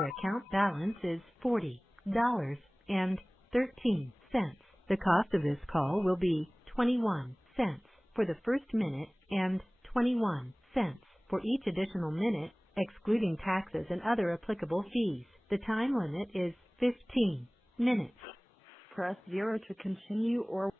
your account balance is $40.13. The cost of this call will be 21 cents for the first minute and 21 cents for each additional minute, excluding taxes and other applicable fees. The time limit is 15 minutes. Press 0 to continue or...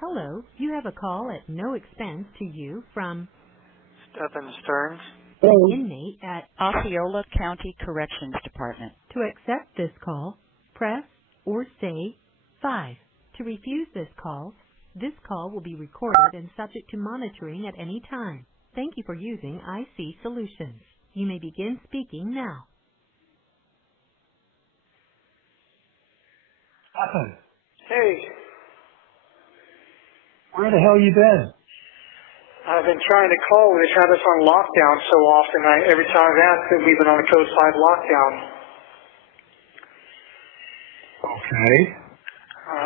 Hello, you have a call at no expense to you from Stephan Stearns, inmate at Osceola County Corrections Department. To accept this call, press or say 5. To refuse this call will be recorded and subject to monitoring at any time. Thank you for using IC Solutions. You may begin speaking now. Stephan, hey, where the hell you been? I've been trying to call. We've had us on lockdown so often. Every time I've asked it, we've been on a coast-side lockdown. Okay.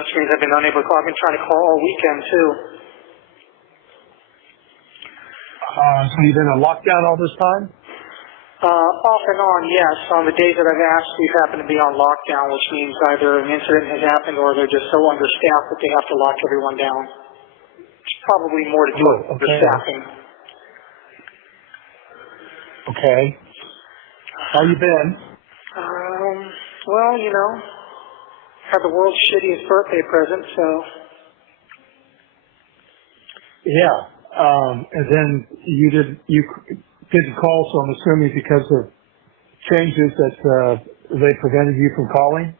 Which means I've been unable to call. I've been trying to call all weekend, too. So you've been on lockdown all this time? Off and on, yes. On the days that I've asked, we've happened to be on lockdown, which means either an incident has happened or they're just so understaffed that they have to lock everyone down. It's probably more to do with understaffing. Okay. How you been? Well, you know, had the world's shittiest birthday present, so... Yeah. And then you didn't call, so I'm assuming because of changes that they prevented you from calling?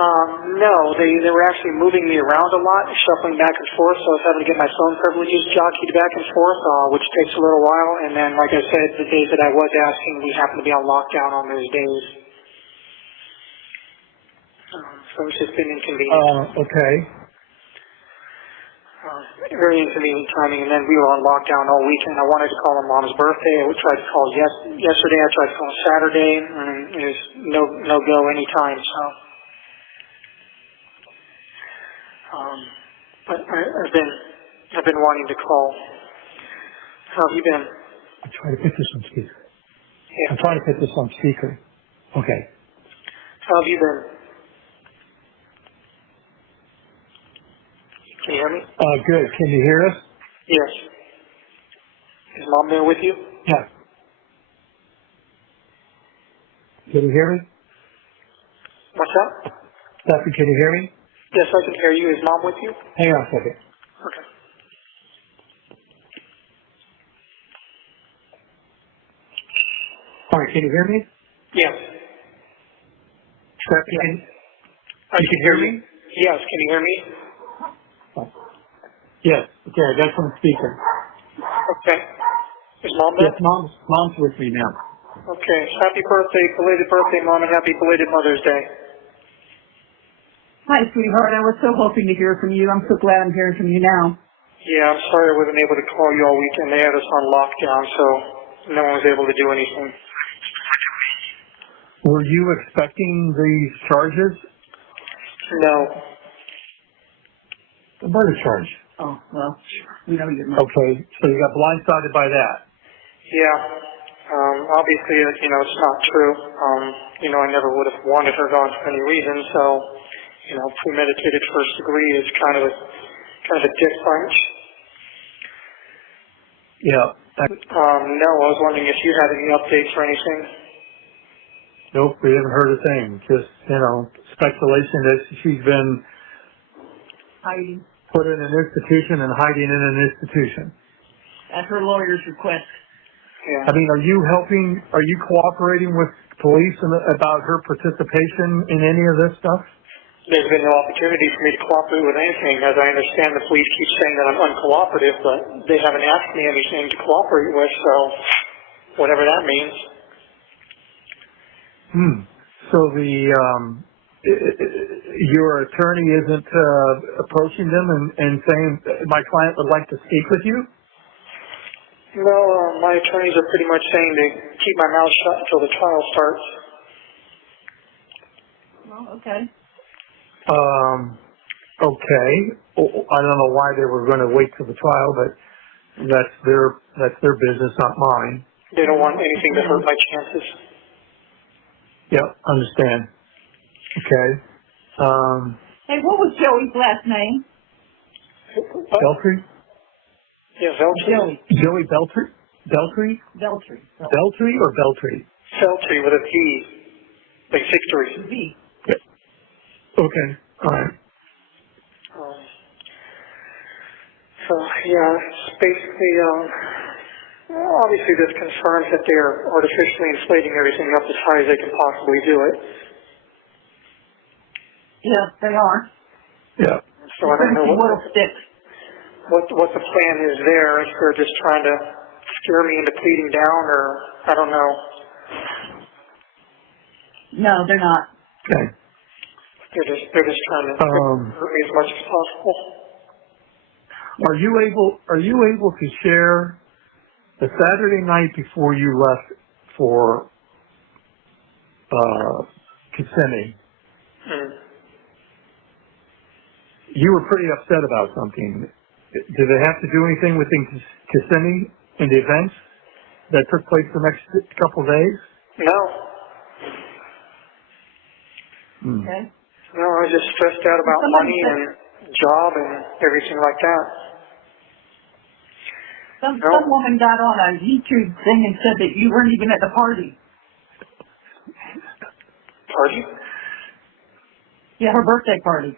No, they were actually moving me around a lot, shuffling back and forth, so I was having to get my phone privileges jockeyed back and forth, which takes a little while. And then, like I said, the days that I was asking, we happened to be on lockdown on those days. So it's just been inconvenient. Okay. Very inconvenient timing, and then we were on lockdown all weekend. I wanted to call on Mom's birthday. I tried to call yesterday. I tried to call Saturday, and it was no go anytime. So, but I've been wanting to call. How have you been? I'm trying to put this on speaker. Yeah. I'm trying to put this on speaker. Okay. How have you been? Can you hear me? Good. Can you hear us? Yes. Is Mom there with you? Yeah. Can you hear me? What's that? Stephan, can you hear me? Yes, I can hear you. Is Mom with you? Hang on a second. Okay. All right, can you hear me? Yes. Stephan, You can hear me? Yes, can you hear me? Yes. Okay, I got some speaker. Okay. Is Mom there? Yes, Mom's with me now. Okay. Happy birthday, belated birthday, Mom, and happy belated Mother's Day. Hi, sweetheart. I was so hoping to hear from you. I'm so glad I'm hearing from you now. Yeah, I'm sorry I wasn't able to call you all weekend. They had us on lockdown, so no one was able to do anything. Were you expecting these charges? No. The murder charge. Oh, well, we know you're not. Okay, so you got blindsided by that. Yeah. Obviously, it's not true. I never would have wanted her gone for any reason, so, premeditated first degree is kind of a dick punch. Yeah. No, I was wondering if you had any updates or anything. Nope, we haven't heard a thing. Just, speculation that she's been Hiding. Put in an institution and hiding in an institution. At her lawyer's request. Yeah. I mean, are you cooperating with police about her participation in any of this stuff? There's been no opportunity for me to cooperate with anything. As I understand, the police keep saying that I'm uncooperative, but they haven't asked me anything to cooperate with, so whatever that means. So your attorney isn't approaching them and saying, my client would like to speak with you? No, my attorneys are pretty much saying to keep my mouth shut until the trial starts. Well, okay. Okay. I don't know why they were going to wait till the trial, but that's their business, not mine. They don't want anything to hurt my chances. Yep, understand. Okay. Hey, what was Joey's last name? Beltry? Yeah, Veltri. Joey Beltry? Beltry? Beltry. Beltry or Beltry? Veltri with a V, like victory. V. Okay. All right. So yeah, it's basically, obviously this confirms that they're artificially inflating everything up as high as they can possibly do it. Yeah, they are. Yeah. So I don't know what'll stick. What the plan is there. If they're just trying to scare me into pleading down, or I don't know. No, they're not. Okay. They're just trying to hurt me as much as possible. Are you able to share the Saturday night before you left for Kissimmee? You were pretty upset about something. Did they have to do anything with Kissimmee in the events that took place the next couple of days? No. Okay. No, I was just stressed out about money and job and everything like that. Some woman got on a YouTube thing and said that you weren't even at the party. Party? Yeah, her birthday party.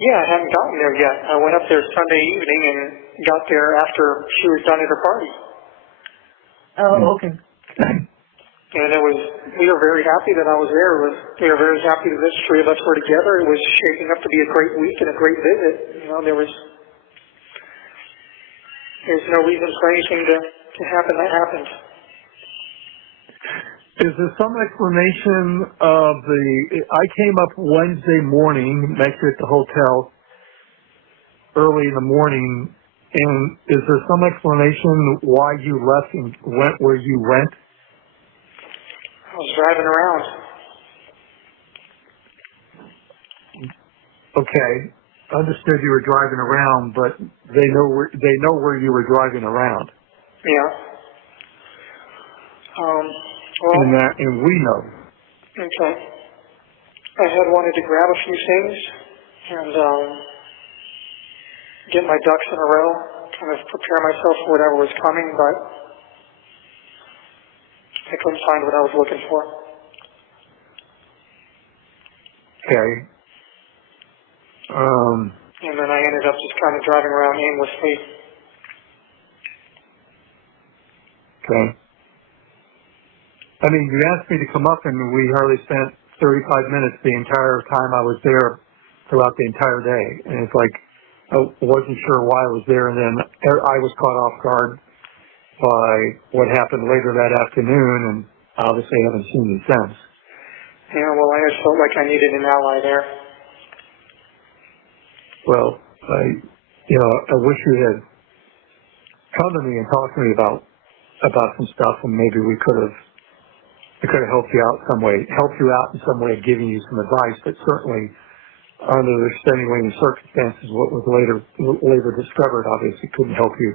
Yeah, I haven't gotten there yet. I went up there Sunday evening and got there after she was done at her party. Oh, okay. And we were very happy that I was there. We were very happy that the three of us were together. It was shaping up to be a great week and a great visit. You know, there's no reason for anything to happen that happened. Is there some explanation of I came up Wednesday morning, met you at the hotel early in the morning, and is there some explanation why you left and went where you went? I was driving around. Okay, understood you were driving around, but they know where you were driving around. Yeah. And we know. Okay. I had wanted to grab a few things and get my ducks in a row, kind of prepare myself for whatever was coming, but I couldn't find what I was looking for. Okay. And then I ended up just kind of driving around aimlessly. Okay. I mean, you asked me to come up, and we hardly spent 35 minutes the entire time I was there throughout the entire day. And it's like, I wasn't sure why I was there, and then I was caught off guard by what happened later that afternoon, and obviously haven't seen you since. Yeah, well, I just felt like I needed an ally there. Well, I wish you had come to me and talked to me about some stuff, and maybe I could have helped you out in some way, giving you some advice. But certainly, under the extenuating circumstances, what was later discovered, obviously couldn't help you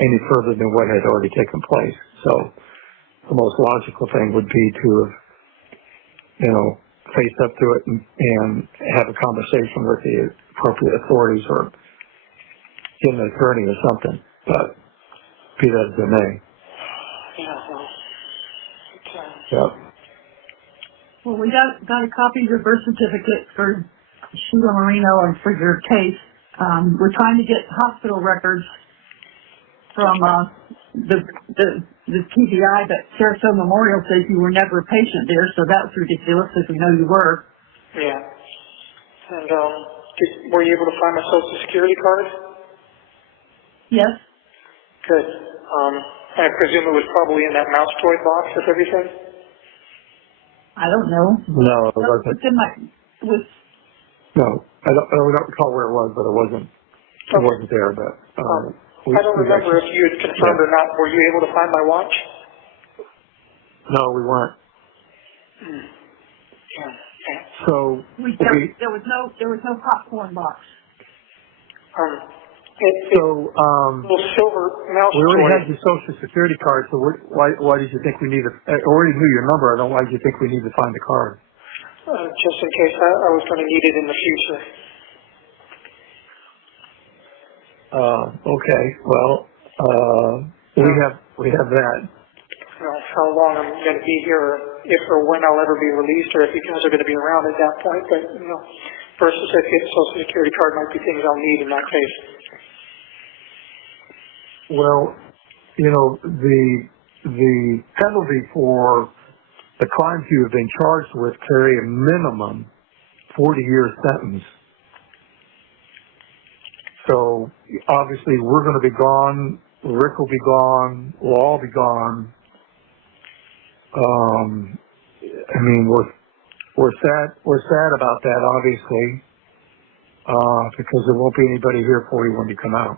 any further than what had already taken place. So, the most logical thing would be to have, faced up to it and have a conversation with the appropriate authorities or get an attorney or something. But be that as it may. Yeah, well, Yep. Well, we got a copy of your birth certificate for Sheila Marino and for your case. We're trying to get hospital records from the TBI, but Sarasota Memorial says you were never a patient there, so that's ridiculous because we know you were. yeah. And were you able to find my Social Security card? Yes. Good. I presume it was probably in that mouse droid box with everything? I don't know. No, it wasn't. It's in No, I don't recall where it was, but it wasn't. It wasn't there. But I don't remember if you had confirmed or not. Were you able to find my watch? No, we weren't. Yeah. So there was no popcorn box. Little silver mouse we already toy. had your Social Security card, so why did you think we need I already knew your number. I don't know why did you think we need to find the card. Just in case I was going to need it in the future. Okay. Well, we have that. How long I'm going to be here, or if or when I'll ever be released, or if you guys are going to be around at that point. But birth certificate, Social Security card might be things I'll need in that case. Well, the penalty for the crimes you have been charged with carry a minimum 40-year sentence. So obviously we're going to be gone. Rick will be gone. We'll all be gone. I mean, we're sad about that, obviously, because there won't be anybody here for you when you come out.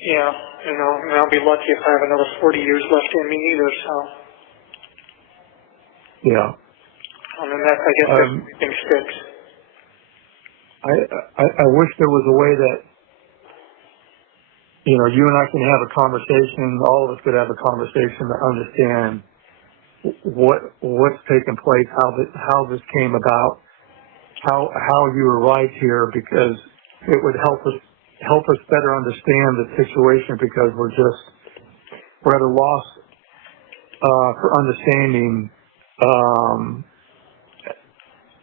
Yeah, and I'll be lucky if I have another 40 years left in me either, so. Yeah. I mean, I guess everything sticks. I wish there was a way that, you and I can have a conversation, all of us could have a conversation to understand what's taken place, how this came about, how you arrived here, because it would help us better understand the situation, because we're at a loss for understanding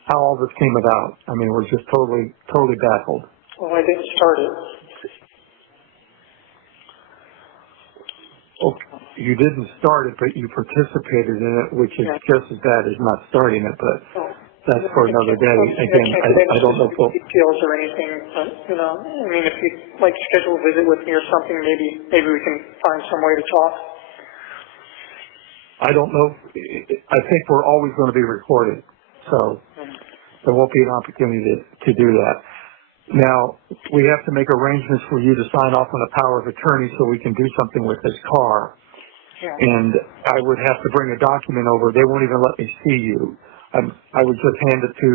how all this came about. I mean, we're just totally baffled. Well, I didn't start it. Okay. You didn't start it, but you participated in it, which is just as bad as not starting it, but that's for another day. Again, I don't know. Details or anything, but, I mean, if you'd like to schedule a visit with me or something, maybe we can find some way to talk. I don't know. I think we're always going to be recorded, so there won't be an opportunity to do that. Now, we have to make arrangements for you to sign off on a power of attorney so we can do something with this car. Yeah. And I would have to bring a document over. They won't even let me see you. I would just hand it to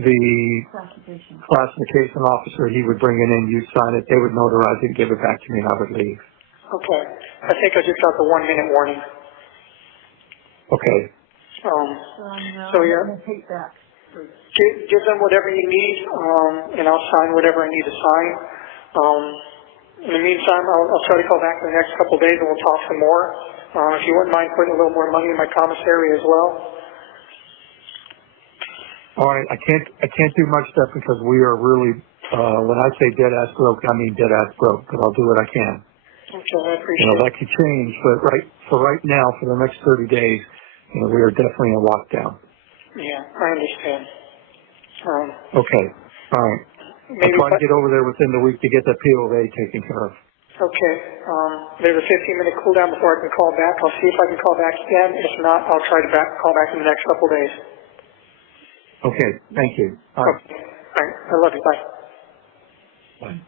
the classification officer. He would bring it in, you sign it, they would notarize it, give it back to me, and I would leave. Okay. I think I just got the 1-minute warning. Okay. So yeah. Give them whatever you need, and I'll sign whatever I need to sign. In the meantime, I'll try to call back in the next couple of days and we'll talk some more. If you wouldn't mind putting a little more money in my commissary as well. All right, I can't do much stuff because we are really, when I say dead ass broke, I mean dead ass broke, but I'll do what I can. Okay, I appreciate it. That could change, but right now, for the next 30 days, we are definitely in lockdown. Yeah, I understand. Okay, all right. I'll try to get over there within the week to get that POA taken care of. Okay. There's a 15-minute cooldown before I can call back. I'll see if I can call back again. If not, I'll try to call back in the next couple of days. Okay, thank you. All right. Okay. All right. I love you. Bye. Bye.